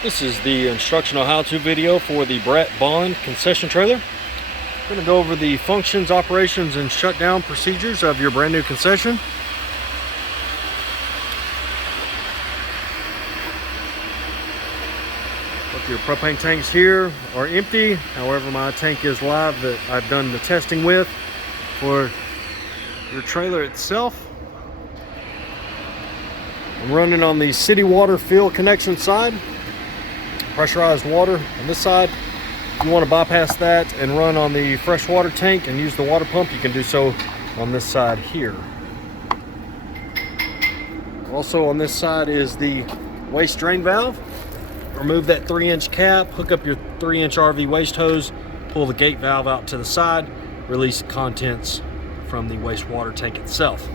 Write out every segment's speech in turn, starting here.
This is the instructional how-to video for the Brett Bond concession trailer. We're going to go over the functions, operations, and shutdown procedures of your brand new concession. Both your propane tanks here are empty. However, my tank is live that I've done the testing with for your trailer itself. I'm running on the city water field connection side. Pressurized water on this side. If you want to bypass that and run on the freshwater tank and use the water pump, you can do so on this side here. Also on this side is the waste drain valve. Remove that 3-inch cap, hook up your 3-inch RV waste hose, pull the gate valve out to the side, release contents from the wastewater tank itself.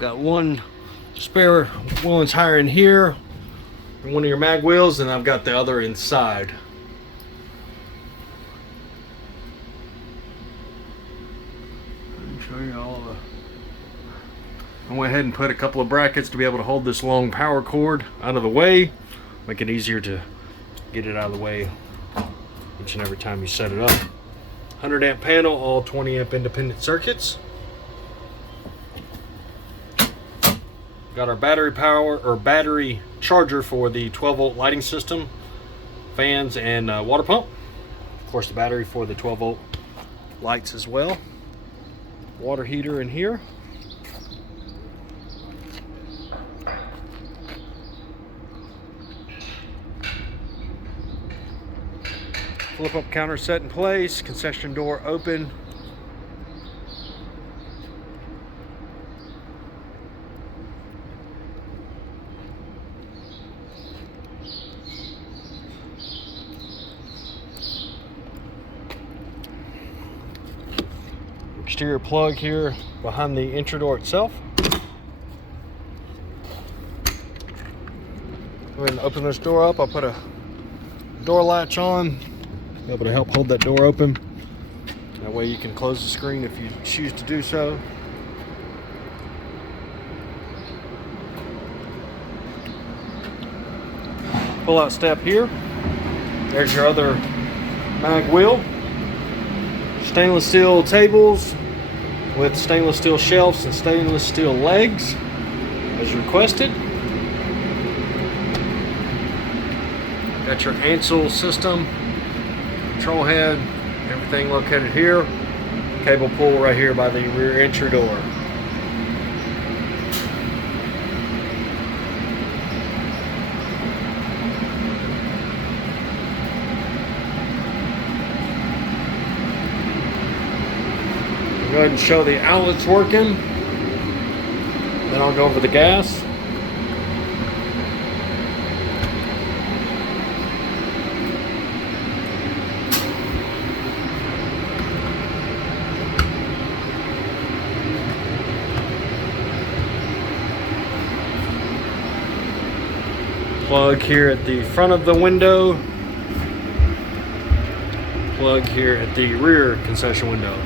Got one spare wheel and tire in here, one of your mag wheels, and I've got the other inside. Let me show you all I went ahead and put a couple of brackets to be able to hold this long power cord out of the way, make it easier to get it out of the way each and every time you set it up. 100 amp panel, all 20 amp independent circuits. Got our battery power or battery charger for the 12-volt lighting system, fans, and water pump. Of course, the battery for the 12-volt lights as well. Water heater in here. Flip-up counter set in place. Concession door open. Exterior plug here behind the entry door itself. Go ahead and open this door up. I'll put a door latch on, be able to help hold that door open. That way you can close the screen if you choose to do so. Pull out step here. There's your other mag wheel. Stainless steel tables with stainless steel shelves and stainless steel legs as requested. Got your Ansel system, control head, everything located here. Cable pull right here by the rear entry door. Go ahead and show the outlets working. Then I'll go over the gas. Plug here at the front of the window. Plug here at the rear concession window.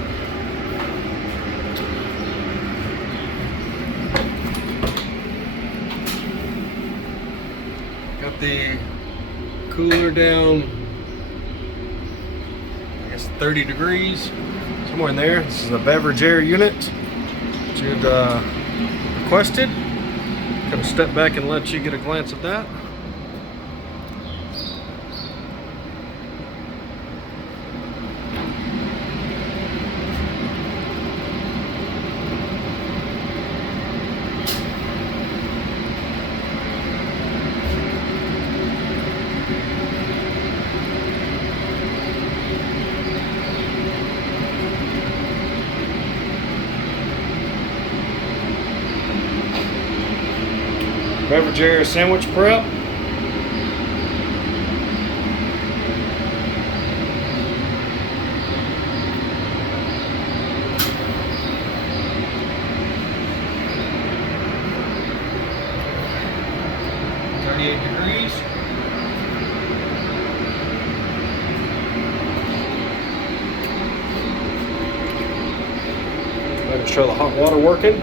Got the cooler down, I guess 30 degrees, somewhere in there. This is a beverage air unit that you'd requested. Kind of step back and let you get a glance at that. Beverage area sandwich prep. 38 degrees. Go ahead and show the hot water working.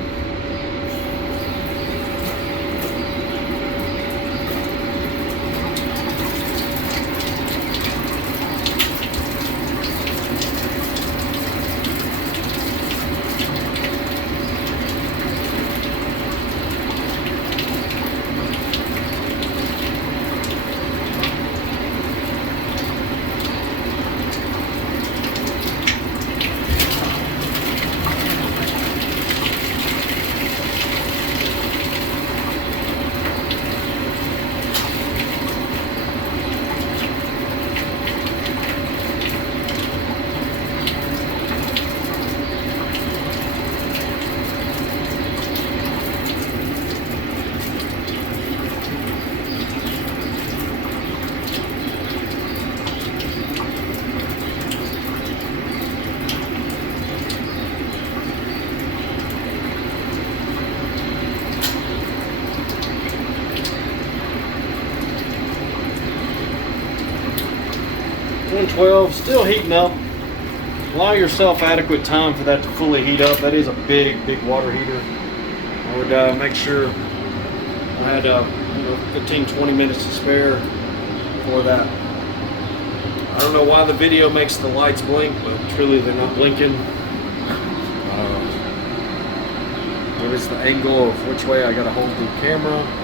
Still heating up. Allow yourself adequate time for that to fully heat up. That is a big water heater. I would make sure I had 15-20 minutes to spare for that. I don't know why the video makes the lights blink, but truly they're not blinking. What is the angle of which way I gotta hold the camera?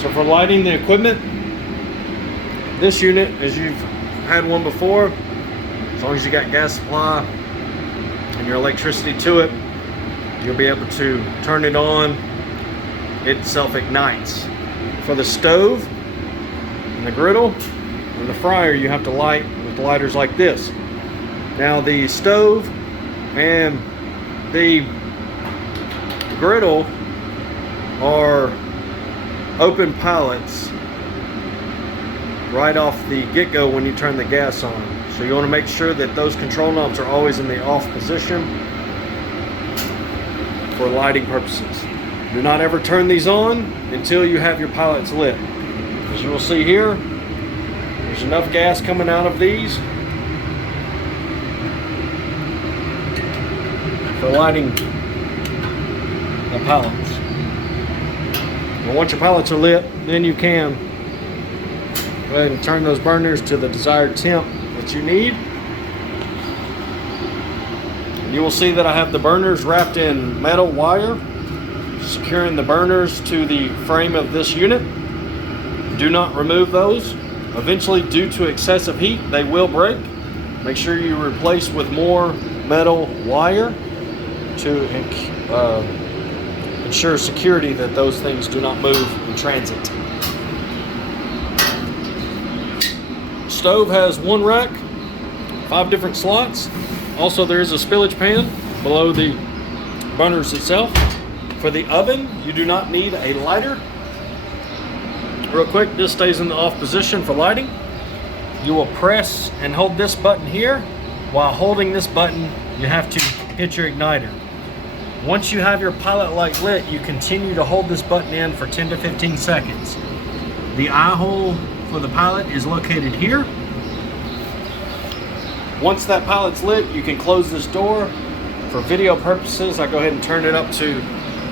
So for lighting the equipment, this unit, as you've had one before, as long as you got gas supply and your electricity to it, you'll be able to turn it on. It self-ignites. For the stove and the griddle and the fryer, you have to light with lighters like this. Now the stove and the griddle are open pallets right off the get-go when you turn the gas on. So you want to make sure that those control knobs are always in the off position for lighting purposes. Do not ever turn these on until you have your pallets lit. As you will see here, there's enough gas coming out of these for lighting the pallets. And once your pallets are lit, then you can go ahead and turn those burners to the desired temp that you need. You will see that I have the burners wrapped in metal wire, securing the burners to the frame of this unit. Do not remove those. Eventually, due to excessive heat, they will break. Make sure you replace with more metal wire to ensure security that those things do not move in transit. Stove has one rack, 5 different slots. Also, there is a spillage pan below the burners itself. For the oven, you do not need a lighter. Real quick, this stays in the off position for lighting. You will press and hold this button here. While holding this button, you have to hit your igniter. Once you have your pilot light lit, you continue to hold this button in for 10 to 15 seconds. The eye hole for the pilot is located here. Once that pilot's lit, you can close this door. For video purposes, I go ahead and turn it up to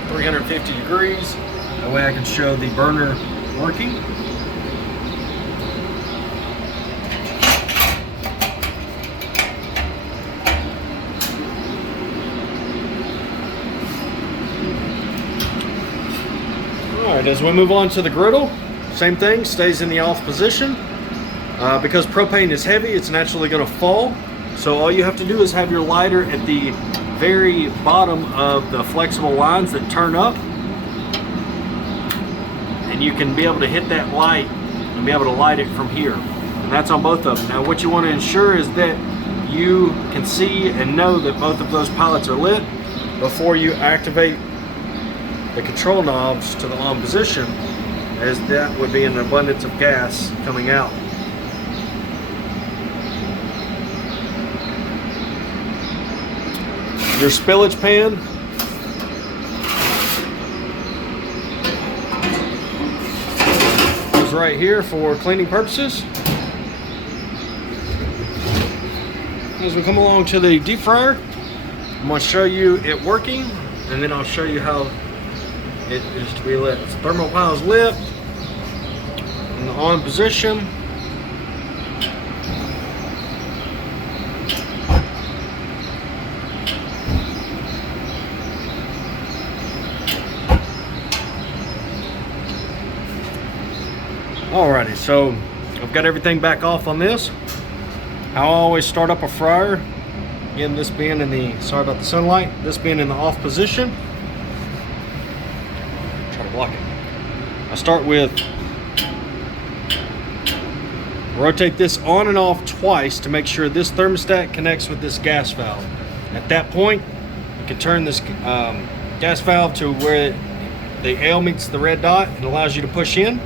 350 degrees. That way I can show the burner working. Alright, as we move on to the griddle, same thing, stays in the off position. Because propane is heavy, it's naturally going to fall. So all you have to do is have your lighter at the very bottom of the flexible lines that turn up. And you can be able to hit that light and be able to light it from here. And that's on both of them. Now what you want to ensure is that you can see and know that both of those pallets are lit. before you activate the control knobs to the on position, as that would be an abundance of gas coming out. Your spillage pan is right here for cleaning purposes. As we come along to the deep fryer, I'm going to show you it working, and then I'll show you how it is to be lit. The thermal pile is lit in the on position. Alrighty, so I've got everything back off on this. I always start up a fryer. Again, this being in the, sorry about the sunlight, this being in the off position. Try to block it. I start with, rotate this on and off twice to make sure this thermostat connects with this gas valve. At that point, you can turn this gas valve to where the L meets the red dot. It allows you to push in.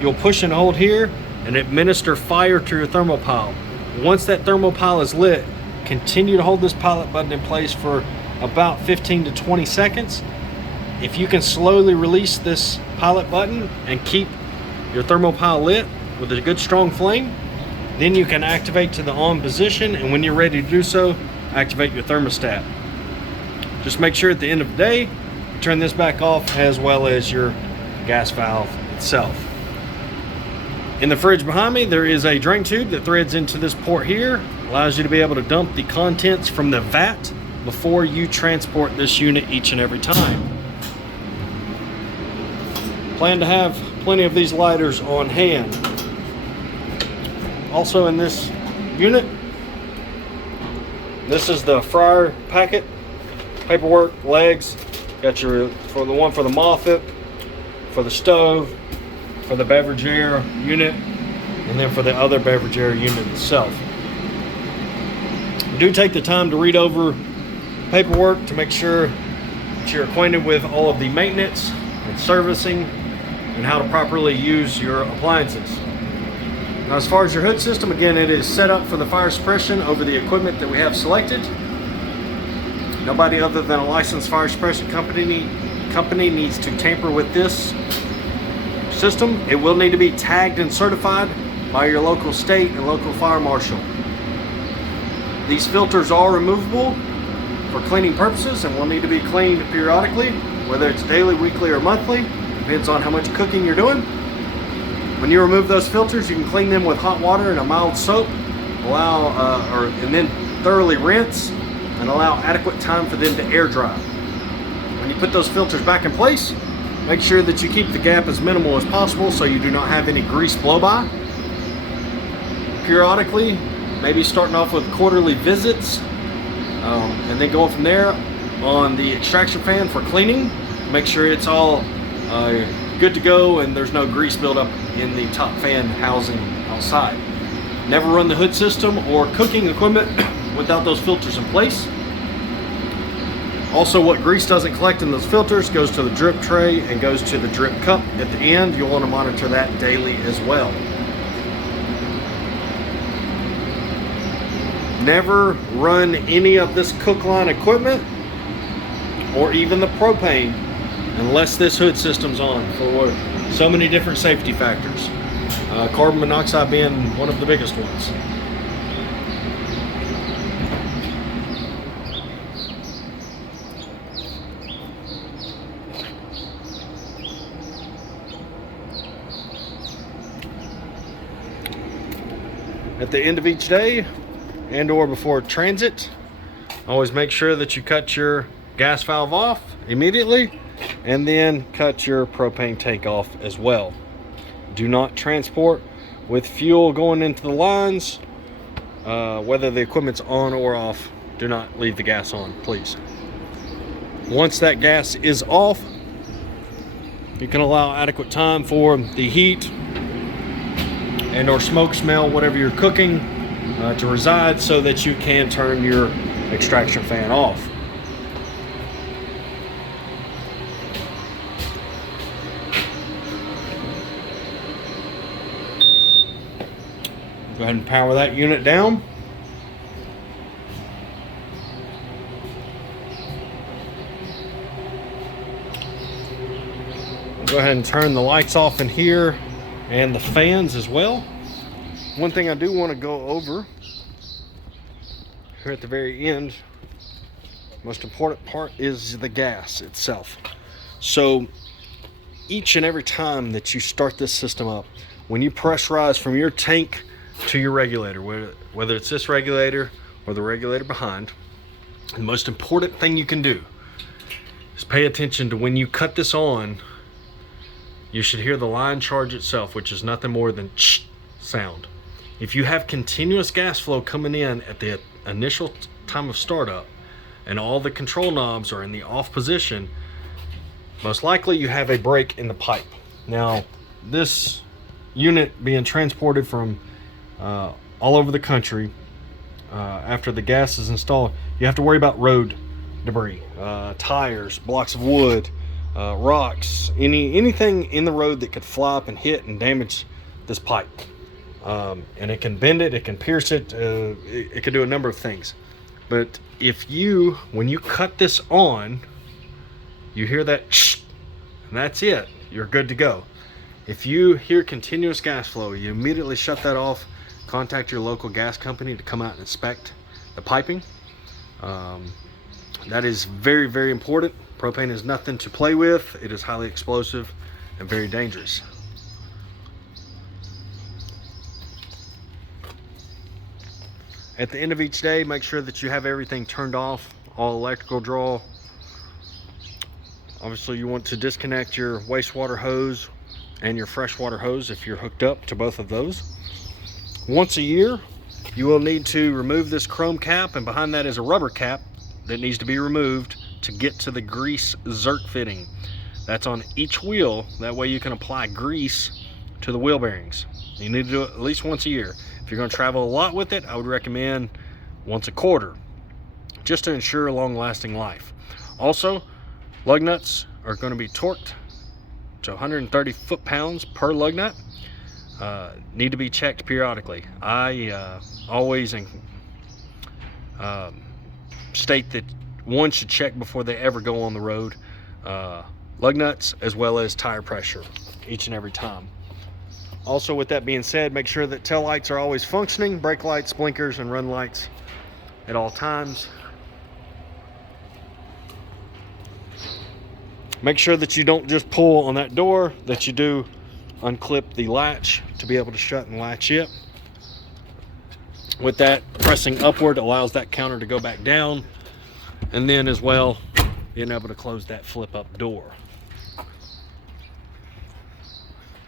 You'll push and hold here and administer fire to your thermal pile. Once that thermal pile is lit, continue to hold this pilot button in place for about 15 to 20 seconds. If you can slowly release this pilot button and keep your thermal pile lit with a good strong flame, then you can activate to the on position, and when you're ready to do so, activate your thermostat. Just make sure at the end of the day, turn this back off, as well as your gas valve itself. In the fridge behind me, there is a drain tube that threads into this port here. Allows you to be able to dump the contents from the vat before you transport this unit each and every time. Plan to have plenty of these lighters on hand. Also in this unit, this is the fryer packet, paperwork, legs. Got your, for the one for the Moffat, for the stove, for the beverage air unit, and then for the other beverage air unit itself. Do take the time to read over paperwork to make sure that you're acquainted with all of the maintenance and servicing and how to properly use your appliances. Now, as far as your hood system, again, it is set up for the fire suppression over the equipment that we have selected. Nobody other than a licensed fire suppression company needs to tamper with this system. It will need to be tagged and certified by your local state and local fire marshal. These filters are removable for cleaning purposes and will need to be cleaned periodically, whether it's daily, weekly, or monthly. Depends on how much cooking you're doing. When you remove those filters, you can clean them with hot water and a mild soap, and then thoroughly rinse and allow adequate time for them to air dry. When you put those filters back in place, make sure that you keep the gap as minimal as possible so you do not have any grease blow-by. Periodically, maybe starting off with quarterly visits, and then going from there on the extraction fan for cleaning. Make sure it's all good to go and there's no grease buildup in the top fan housing outside. Never run the hood system or cooking equipment without those filters in place. Also, what grease doesn't collect in those filters goes to the drip tray and goes to the drip cup at the end. You'll want to monitor that daily as well. Never run any of this cook line equipment or even the propane unless this hood system's on, for so many different safety factors. Carbon monoxide being one of the biggest ones. At the end of each day and or before transit, always make sure that you cut your gas valve off immediately and then cut your propane tank off as well. Do not transport with fuel going into the lines, whether the equipment's on or off. Do not leave the gas on, please. Once that gas is off, you can allow adequate time for the heat and or smoke smell, whatever you're cooking, to reside so that you can turn your extraction fan off. Go ahead and power that unit down. Go ahead and turn the lights off in here and the fans as well. One thing I do want to go over here at the very end, most important part, is the gas itself. So each and every time that you start this system up, when you pressurize from your tank to your regulator, whether it's this regulator or the regulator behind, the most important thing you can do is pay attention to when you cut this on. You should hear the line charge itself, which is nothing more than ch sound. If you have continuous gas flow coming in at the initial time of startup and all the control knobs are in the off position, most likely you have a break in the pipe. Now, this unit being transported from all over the country, after the gas is installed, you have to worry about road debris, tires, blocks of wood, rocks, anything in the road that could fly up and hit and damage this pipe. And it can bend it, it can pierce it, it can do a number of things. But if you, when you cut this on, you hear that shh, and that's it, you're good to go. If you hear continuous gas flow, you immediately shut that off, contact your local gas company to come out and inspect the piping. That is very, very important. Propane is nothing to play with. It is highly explosive and very dangerous. At the end of each day, make sure that you have everything turned off, all electrical draw. Obviously, you want to disconnect your wastewater hose and your freshwater hose if you're hooked up to both of those. Once a year, you will need to remove this chrome cap, and behind that is a rubber cap that needs to be removed to get to the grease zerk fitting. That's on each wheel. That way you can apply grease to the wheel bearings. You need to do it at least once a year. If you're going to travel a lot with it, I would recommend once a quarter, just to ensure long-lasting life. Also, lug nuts are going to be torqued to 130 foot-pounds per lug nut. Need to be checked periodically. I always state that one should check before they ever go on the road, lug nuts as well as tire pressure each and every time. Also, with that being said, make sure that tail lights are always functioning, brake lights, blinkers, and run lights at all times. Make sure that you don't just pull on that door, that you do unclip the latch to be able to shut and latch it. With that, pressing upward allows that counter to go back down, and then as well being able to close that flip up door.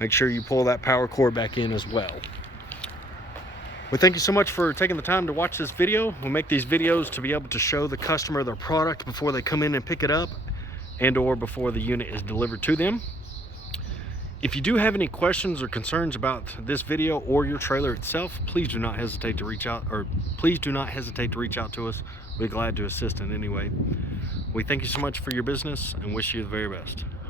Make sure you pull that power cord back in as well. We thank you so much for taking the time to watch this video. We make these videos to be able to show the customer their product before they come in and pick it up, and or before the unit is delivered to them. If you do have any questions or concerns about this video or your trailer itself, please do not hesitate to reach out, to us. We're glad to assist in any way. We thank you so much for your business and wish you the very best.